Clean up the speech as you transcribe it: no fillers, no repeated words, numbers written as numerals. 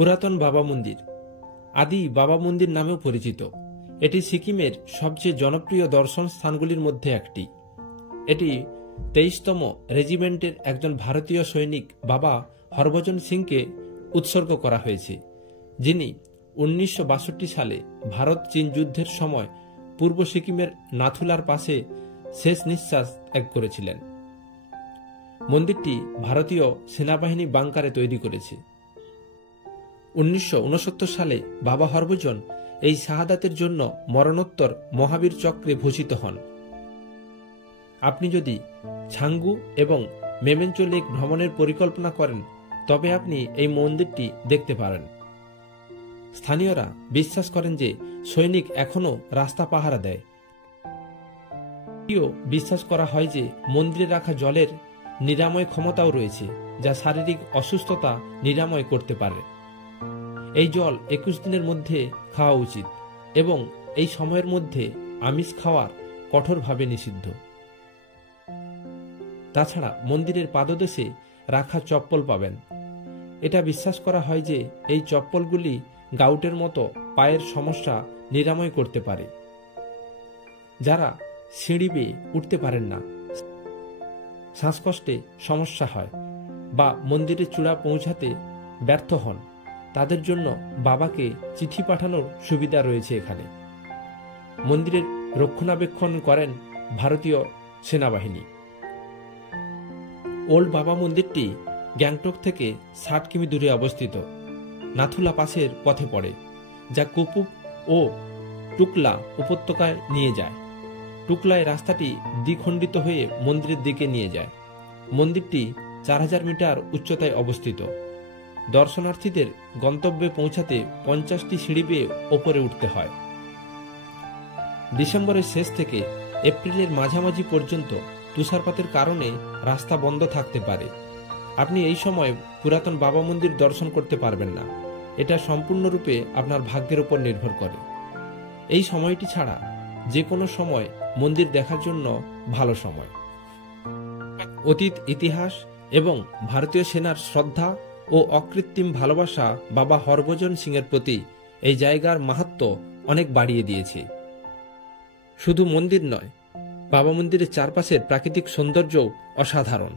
পুরাতন বাবা মন্দির আদি বাবা মন্দির নামেও পরিচিত। এটি সিকিমের সবচেয়ে জনপ্রিয় দর্শন স্থানগুলির মধ্যে একটি। এটি 23তম রেজিমেন্টের একজন ভারতীয় সৈনিক বাবা হরভজন সিংকে উৎসর্গ করা হয়েছে, যিনি 1962 সালে ভারত চীন যুদ্ধের সময় পূর্ব সিকিমের নাথুলার পাশে শেষ নিঃশ্বাস ত্যাগ করেছিলেন। মন্দিরটি ভারতীয় সেনাবাহিনী বাংকারে তৈরি করেছে। 1969 সালে বাবা হরভজন এই শাহাদাতের জন্য মরণোত্তর মহাবীর চক্রে ভূষিত হন। আপনি যদি ছাঙ্গু এবং মেমেঞ্চো লেক ভ্রমণের পরিকল্পনা করেন তবে আপনি এই মন্দিরটি দেখতে পারেন। স্থানীয়রা বিশ্বাস করেন যে সৈনিক এখনও রাস্তা পাহারা দেয়। বিশ্বাস করা হয় যে মন্দিরে রাখা জলের নিরাময় ক্ষমতাও রয়েছে, যা শারীরিক অসুস্থতা নিরাময় করতে পারে। এই জল 21 দিনের মধ্যে খাওয়া উচিত এবং এই সময়ের মধ্যে আমিষ খাওয়ার কঠোরভাবে নিষিদ্ধ। তাছাড়া মন্দিরের পাদদেশে রাখা চপ্পল পাবেন। এটা বিশ্বাস করা হয় যে এই চপ্পলগুলি গাউটের মতো পায়ের সমস্যা নিরাময় করতে পারে। যারা সিঁড়ি বেয়ে উঠতে পারেন না, শ্বাসকষ্টে সমস্যা হয় বা মন্দিরের চূড়া পৌঁছাতে ব্যর্থ হন, তাদের জন্য বাবাকে চিঠি পাঠানোর সুবিধা রয়েছে এখানে। মন্দিরের রক্ষণাবেক্ষণ করেন ভারতীয় সেনাবাহিনী। ওল্ড বাবা মন্দিরটি গ্যাংটক থেকে 60 কিমি দূরে অবস্থিত নাথুলা পাসের পথে পড়ে, যা কুপুক ও টুকলা উপত্যকায় নিয়ে যায়। টুকলায় রাস্তাটি দ্বিখণ্ডিত হয়ে মন্দিরের দিকে নিয়ে যায়। মন্দিরটি 4000 মিটার উচ্চতায় অবস্থিত। দর্শনার্থীদের গন্তব্যে পৌঁছাতে 50টি সিঁড়ি বেয়ে ওপরে উঠতে হয়। ডিসেম্বরের শেষ থেকে এপ্রিলের মাঝামাঝি পর্যন্ত তুষারপাতের কারণে রাস্তা বন্ধ থাকতে পারে। আপনি এই সময় পুরাতন বাবা মন্দির দর্শন করতে পারবেন না। এটা সম্পূর্ণরূপে আপনার ভাগ্যের উপর নির্ভর করে। এই সময়টি ছাড়া যে কোনো সময় মন্দির দেখার জন্য ভালো সময়। অতীত ইতিহাস এবং ভারতীয় সেনার শ্রদ্ধা ও অকৃত্রিম ভালোবাসা বাবা হরভজন সিংয়ের প্রতি এই জায়গার মাহাত্ম্য অনেক বাড়িয়ে দিয়েছে। শুধু মন্দির নয়, বাবা মন্দিরের চারপাশের প্রাকৃতিক সৌন্দর্যও অসাধারণ।